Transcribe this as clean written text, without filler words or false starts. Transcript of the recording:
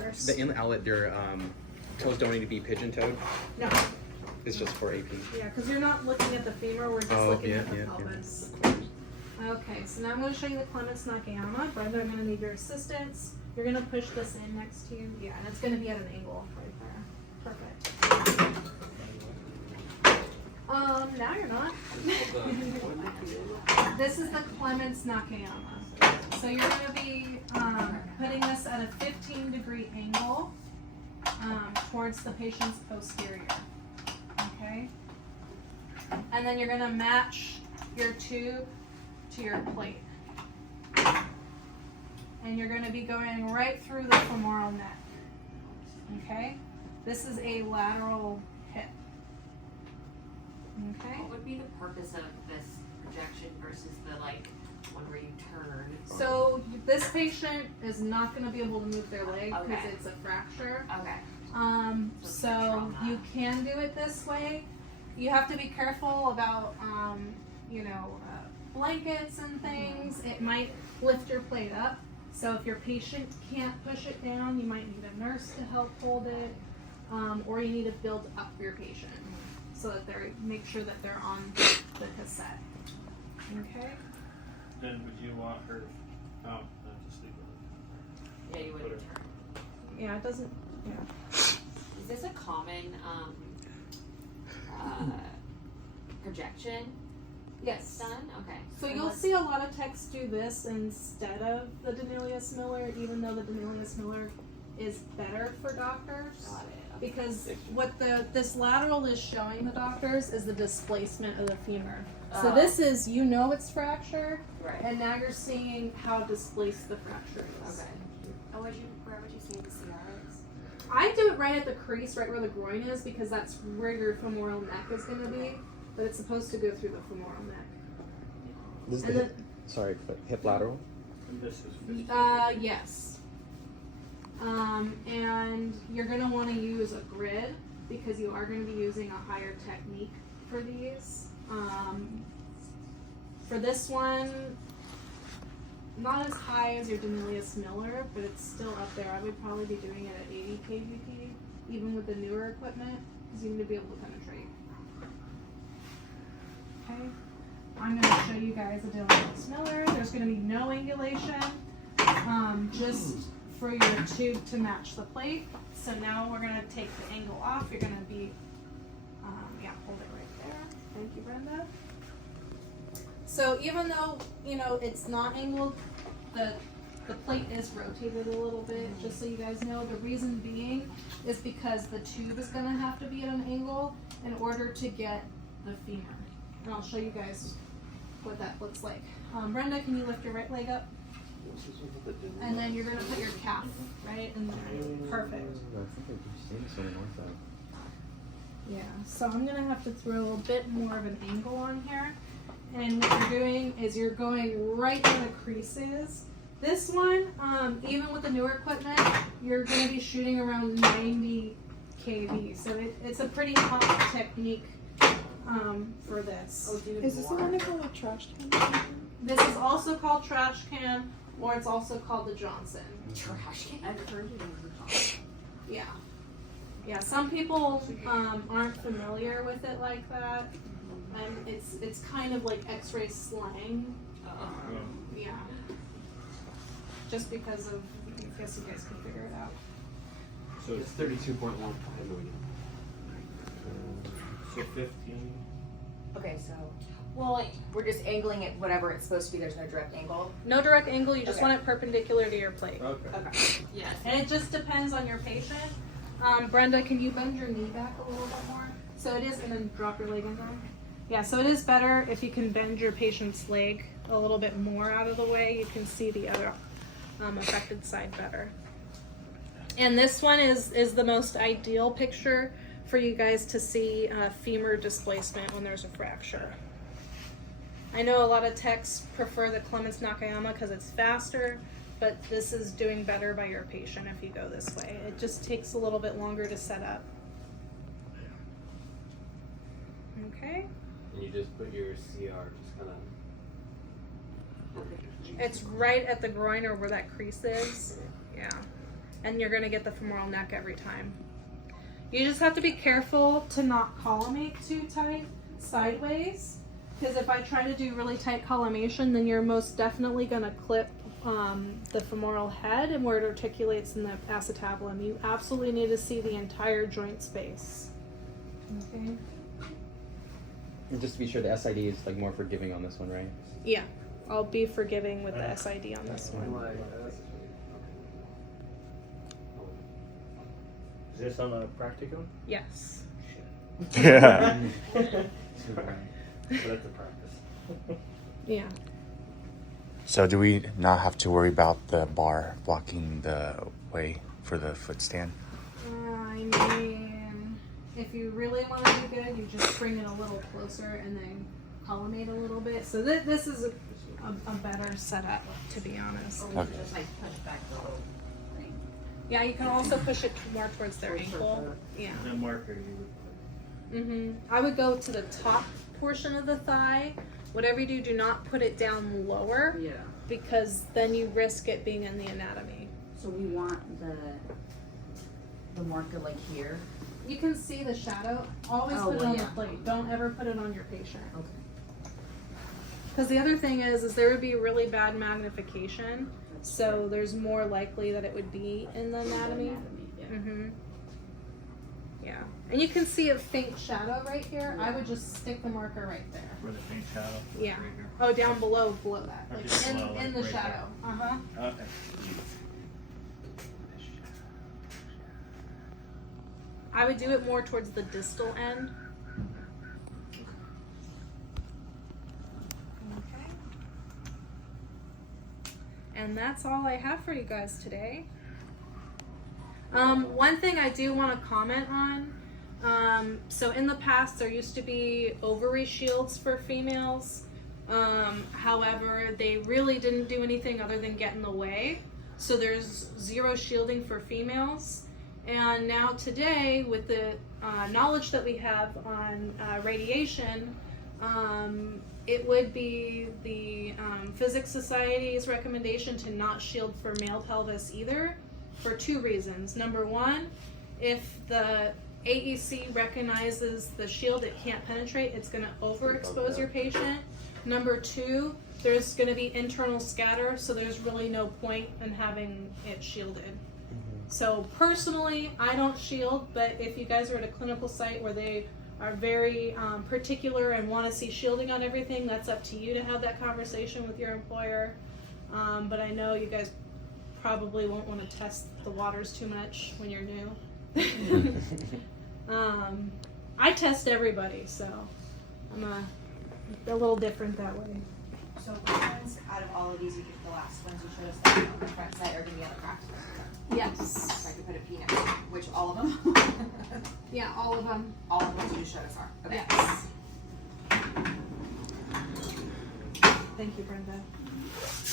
first. The inlet outlet, their toes don't need to be pigeon-toed. No. It's just for AP. Yeah, because you're not looking at the femur, we're just looking at the pelvis. Okay, so now I'm going to show you the Clements-Nakayama. Brenda, I'm going to need your assistance. You're going to push this in next to you. Yeah, and it's going to be at an angle right there. Perfect. Now you're not. This is the Clements-Nakayama. So you're going to be putting this at a 15-degree angle towards the patient's posterior. Okay? And then you're going to match your tube to your plate. And you're going to be going right through the femoral neck. Okay? This is a lateral hip. Okay? What would be the purpose of this projection versus the one where you turn? So this patient is not going to be able to move their leg because it's a fracture. Okay. So you can do it this way. You have to be careful about, blankets and things. It might lift your plate up. So if your patient can't push it down, you might need a nurse to help hold it, or you need to build up your patient so that make sure that they're on the cassette. Okay. Then would you want her not to sleep with Yeah, you would turn. Yeah, it doesn't. Yeah. Is this a common projection? Yes. Done? Okay. So you'll see a lot of techs do this instead of the Danelius Miller, even though the Danelius Miller is better for doctors. Got it. Because what this lateral is showing the doctors is the displacement of the femur. So this is, it's fracture, Right. and now you're seeing how displaced the fracture is. Okay. And where would you say the CR is? I do it right at the crease, right where the groin is, because that's where your femoral neck is going to be. But it's supposed to go through the femoral neck. This is And the then- hip lateral? And this is 15. Yes. And you're going to want to use a grid because you are going to be using a higher technique for these. For this one, not as high as your Danelius Miller, but it's still up there. I would probably be doing it at 80 kVp, even with the newer equipment, because you need to be able to penetrate. Okay. I'm going to show you guys a Danelius Miller. There's going to be no angulation, just for your tube to match the plate. So now we're going to take the angle off. You're going to be, hold it right there. Thank you, Brenda. So even though, it's not angled, the plate is rotated a little bit, just so you guys know. The reason being is because the tube is going to have to be at an angle in order to get the femur. And I'll show you guys what that looks like. Brenda, can you lift your right leg up? And then you're going to put your calf right in there. Perfect. I think I've seen this on the north side. Yeah, so I'm going to have to throw a bit more of an angle on here. And what you're doing is you're going right where the crease is. This one, even with the newer equipment, you're going to be shooting around 90 kV. So it's a pretty hot technique for this. Is this the one they call a trash can? This is also called trash can, or it's also called the Johnson. Trash can? I've heard it as a Johnson. Yeah. Yeah, some people aren't familiar with it like that. It's kind of like X-ray slang. Yeah. Just because of, I guess you guys can figure it out. So It's 32.1. So 15. Okay, so we're just angling it whatever it's supposed to be. There's no direct angle. No direct angle, you just Okay. want it perpendicular to your plate. Okay. Okay. Yes. And it just depends on your patient. Brenda, can you bend your knee back a little bit more? So it is, and then drop your leg in there. Yeah, so it is better if you can bend your patient's leg a little bit more out of the way. You can see the other affected side better. And this one is the most ideal picture for you guys to see femur displacement when there's a fracture. I know a lot of techs prefer the Clements-Nakayama because it's faster, but this is doing better by your patient if you go this way. It just takes a little bit longer to set up. Okay. And you just put your CR just kind of. It's right at the groin or where that crease is. Yeah. and you're gonna get the femoral neck every time. You just have to be careful to not collimate too tight sideways, because if I try to do really tight collimation, then you're most definitely gonna clip the femoral head and where it articulates in the acetabulum. You absolutely need to see the entire joint space. Okay. And just to be sure, the SID is like more forgiving on this one, right? Yeah, I'll be forgiving with the SID on this one. Is this on a practicum? Yes. Yeah. So that's a practice. Yeah. So do we not have to worry about the bar blocking the way for the foot stand? I mean, if you really want to do good, you just bring it a little closer and then collimate a little bit. So this is a better setup, to be honest. Or we can just like push back the little thing. Yeah, you can also push it more towards their ankle. Yeah. The marker you would put. I would go to the top portion of the thigh. Whatever you do not put it down lower, Yeah. because then you risk it being in the anatomy. So we want the marker like here. You can see the shadow. Always Oh, put it on yeah. the plate. Don't ever put it on your patient. Okay. Because the other thing is there would be really bad magnification. So there's more likely that it would be in the anatomy. Yeah. Yeah. And you can see a faint shadow right here. I would just stick the marker right there. For the faint shadow. Yeah. Right here. Oh, down below that. Or Like just in, below, like in the right shadow. Uh-huh. Okay. I would do it more towards the distal end. Okay. And that's all I have for you guys today. One thing I do want to comment on, so in the past there used to be ovary shields for females. However, they really didn't do anything other than get in the way. So there's zero shielding for females. And now today, with the knowledge that we have on radiation, it would be the Physics Society's recommendation to not shield for male pelvis either, for two reasons. Number one, if the AEC recognizes the shield it can't penetrate, it's going to overexpose your patient. Number two, there's going to be internal scatter, so there's really no point in having it shielded. So personally, I don't shield, but if you guys are at a clinical site where they are very particular and want to see shielding on everything, that's up to you to have that conversation with your employer. But I know you guys probably won't want to test the waters too much when you're new. I test everybody, so I'm a little different that way. So which ones out of all of these, the last ones you showed us that on the front side are going to be on the practice? Yes. So I could put a P next to it. Which, all of them? Yeah, all of them. All of the ones you just showed us are? Okay. Yes. Thank you, Brenda.